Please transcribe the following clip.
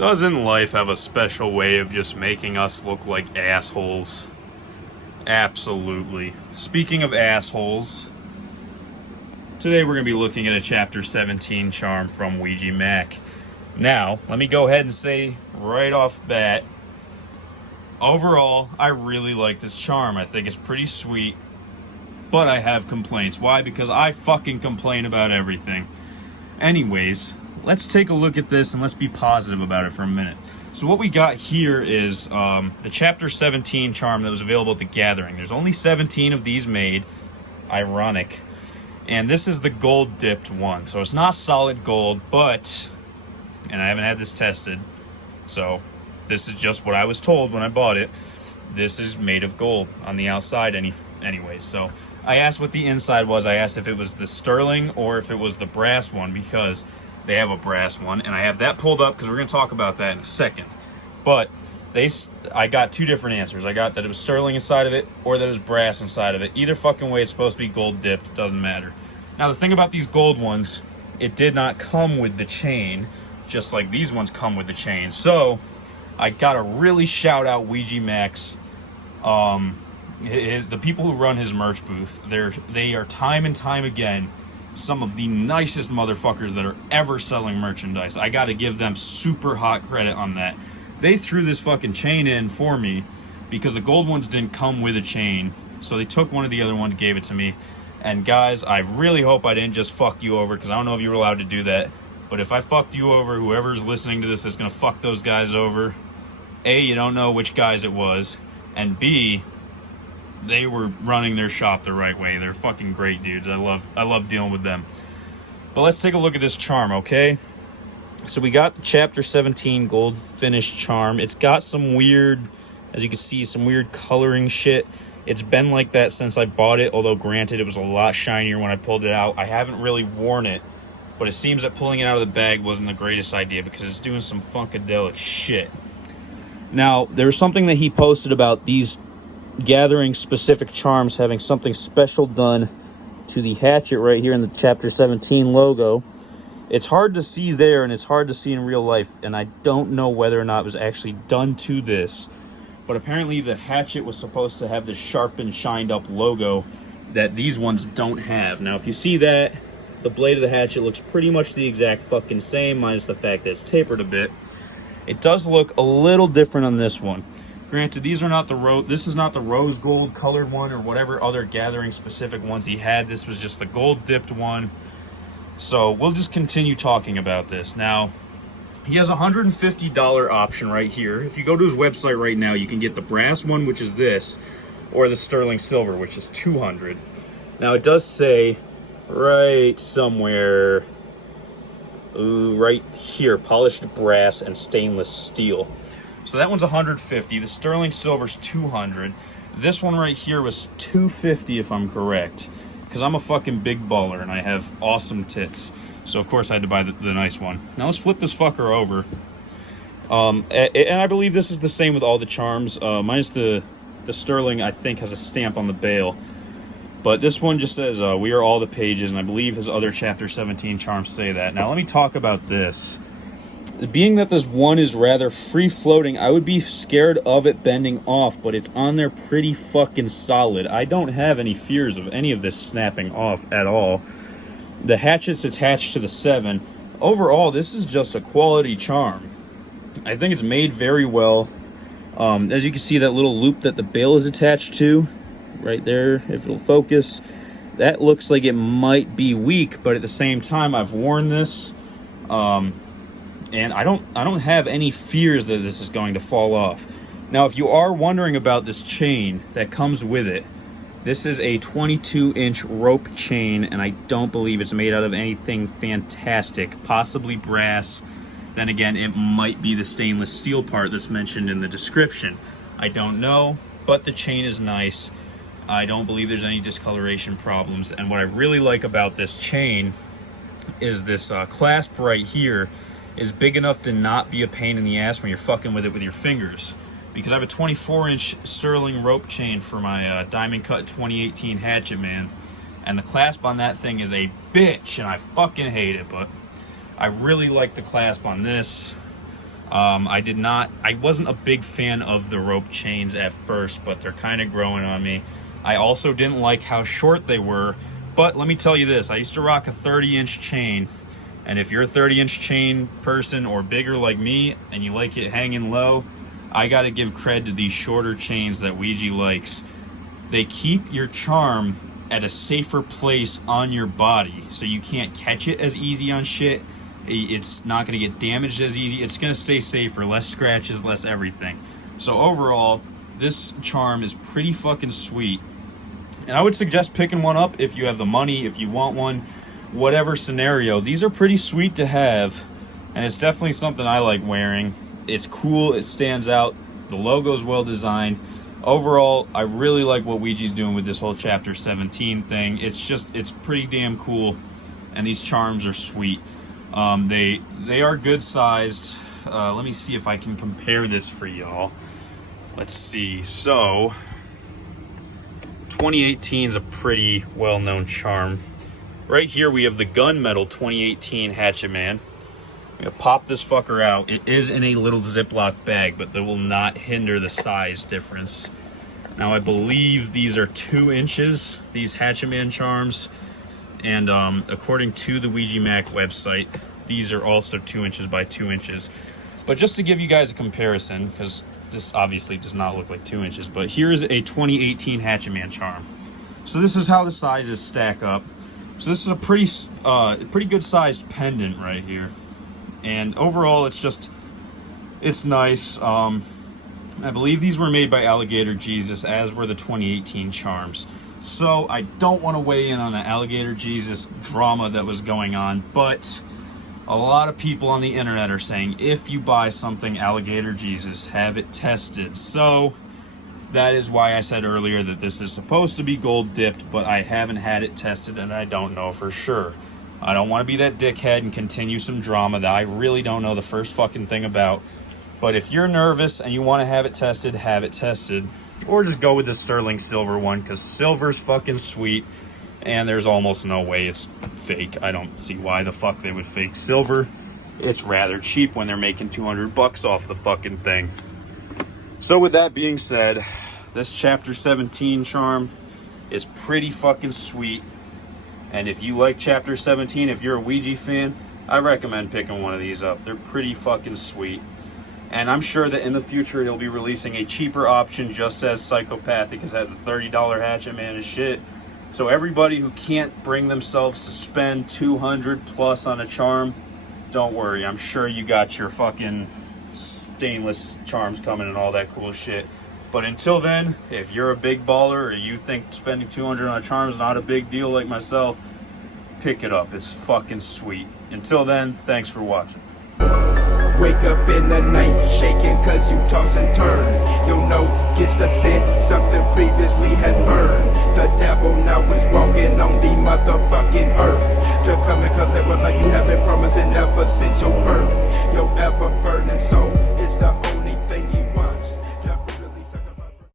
Doesn't life have a special way of just making us look like assholes? Absolutely. Speaking of assholes, today we're going to be looking at a Chapter 17 charm from Ouija Macc. Now, let me go ahead and say right off bat, overall, I really like this charm. I think it's pretty sweet, but I have complaints. Why? Because I fucking complain about everything. Anyways, let's take a look at this and let's be positive about it for a minute. So what we got here is the Chapter 17 charm that was available at the Gathering. There's only 17 of these made. Ironic. And this is the gold dipped one. So it's not solid gold, but, and I haven't had this tested, so this is just what I was told when I bought it. This is made of gold on the outside anyway. So I asked what the inside was. I asked if it was the sterling or if it was the brass one, because they have a brass one, and I have that pulled up because we're going to talk about that in a second. But I got two different answers. I got that it was sterling inside of it or that it was brass inside of it. Either fucking way, it's supposed to be gold dipped. It doesn't matter. Now, the thing about these gold ones, it did not come with the chain, just like these ones come with the chain. So I got to really shout out Ouija Macc. The people who run his merch booth, they are time and time again some of the nicest motherfuckers that are ever selling merchandise. I gotta give them super hot credit on that. They threw this fucking chain in for me because the gold ones didn't come with a chain. So they took one of the other ones, gave it to me. And guys, I really hope I didn't just fuck you over, because I don't know if you were allowed to do that. But if I fucked you over, whoever's listening to this is gonna fuck those guys over. A, you don't know which guys it was. And B, they were running their shop the right way. They're fucking great dudes. I love dealing with them. But let's take a look at this charm, okay? So we got the Chapter 17 gold finish charm. It's got some weird, as you can see, some weird coloring shit. It's been like that since I bought it, although granted it was a lot shinier when I pulled it out. I haven't really worn it, but it seems that pulling it out of the bag wasn't the greatest idea because it's doing some funkadelic shit. Now, there's something that he posted about these Gathering specific charms having something special done to the hatchet right here in the Chapter 17 logo. It's hard to see there, and it's hard to see in real life, and I don't know whether or not it was actually done to this, but apparently the hatchet was supposed to have this sharpened, shined up logo that these ones don't have. Now, if you see that, the blade of the hatchet looks pretty much the exact fucking same, minus the fact that it's tapered a bit. It does look a little different on this one. Granted, these are not this is not the rose gold colored one or whatever other Gathering specific ones he had. This was just the gold dipped one. So we'll just continue talking about this. Now, he has a $150 option right here. If you go to his website right now, you can get the brass one, which is this, or the sterling silver, which is $200. Now, it does say right somewhere, right here, polished brass and stainless steel. So that one's $150. The sterling silver's $200. This one right here was $250 if I'm correct, because I'm a fucking big baller and I have awesome tits. So of course I had to buy the nice one. Now let's flip this fucker over. And I believe this is the same with all the charms. Minus the sterling, I think, has a stamp on the bail. But this one just says, we are all the pages, and I believe his other Chapter 17 charms say that. Now let me talk about this. Being that this one is rather free-floating, I would be scared of it bending off, but it's on there pretty fucking solid. I don't have any fears of any of this snapping off at all. The hatchet's attached to the 7. Overall, this is just a quality charm. I think it's made very well. As you can see, that little loop that the bail is attached to, right there, if it'll focus, that looks like it might be weak, but at the same time, I've worn this. And I don't have any fears that this is going to fall off. Now, if you are wondering about this chain that comes with it, this is a 22-inch rope chain, and I don't believe it's made out of anything fantastic. Possibly brass. Then again, it might be the stainless steel part that's mentioned in the description. I don't know, but the chain is nice. I don't believe there's any discoloration problems. And what I really like about this chain is this clasp right here is big enough to not be a pain in the ass when you're fucking with it with your fingers. Because I have a 24-inch sterling rope chain for my Diamond Cut 2018 Hatchet Man. And the clasp on that thing is a bitch, and I fucking hate it, but I really like the clasp on this. I wasn't a big fan of the rope chains at first, but they're kind of growing on me. I also didn't like how short they were, but let me tell you this, I used to rock a 30-inch chain, and if you're a 30-inch chain person or bigger like me, and you like it hanging low, I gotta give cred to these shorter chains that Ouija likes. They keep your charm at a safer place on your body, so you can't catch it as easy on shit. It's not going to get damaged as easy. It's going to stay safer, less scratches, less everything. So overall, this charm is pretty fucking sweet. And I would suggest picking one up if you have the money, if you want one, whatever scenario. These are pretty sweet to have, and it's definitely something I like wearing. It's cool, it stands out, the logo's well designed. Overall, I really like what Ouija's doing with this whole Chapter 17 thing. It's pretty damn cool, and these charms are sweet. They are good sized. Let me see if I can compare this for y'all. Let's see. So 2018 is a pretty well-known charm. Right here we have the Gunmetal 2018 Hatchet Man. I'm gonna pop this fucker out. It is in a little Ziploc bag, but that will not hinder the size difference. Now I believe these are 2 inches, these Hatchet Man charms. And according to the Ouija Macc website, these are also 2 inches by 2 inches. But just to give you guys a comparison, because this obviously does not look like 2 inches, but here's a 2018 Hatchet Man charm. So this is how the sizes stack up. So this is a pretty good sized pendant right here. And overall, it's nice. I believe these were made by Alligator Jesus, as were the 2018 charms. So I don't want to weigh in on the Alligator Jesus drama that was going on, but a lot of people on the internet are saying if you buy something Alligator Jesus, have it tested. So that is why I said earlier that this is supposed to be gold dipped, but I haven't had it tested and I don't know for sure. I don't want to be that dickhead and continue some drama that I really don't know the first fucking thing about. But if you're nervous and you want to have it tested, have it tested. Or just go with the sterling silver one, because silver's fucking sweet, and there's almost no way it's fake. I don't see why the fuck they would fake silver. It's rather cheap when they're making $200 off the fucking thing. So with that being said, this Chapter 17 charm is pretty fucking sweet. And if you like Chapter 17, if you're a Ouija fan, I recommend picking one of these up. They're pretty fucking sweet. And I'm sure that in the future he'll be releasing a cheaper option just as Psychopathic has had the $30 Hatchet Man and shit. So everybody who can't bring themselves to spend $200 plus on a charm, don't worry. I'm sure you got your fucking stainless charms coming and all that cool shit. But until then, if you're a big baller or you think spending $200 on a charm is not a big deal like myself, pick it up. It's fucking sweet. Until then, thanks for watching. Wake up in the night, shaking cause you toss and turn. You'll know, gets the scent, something previously had burned. The devil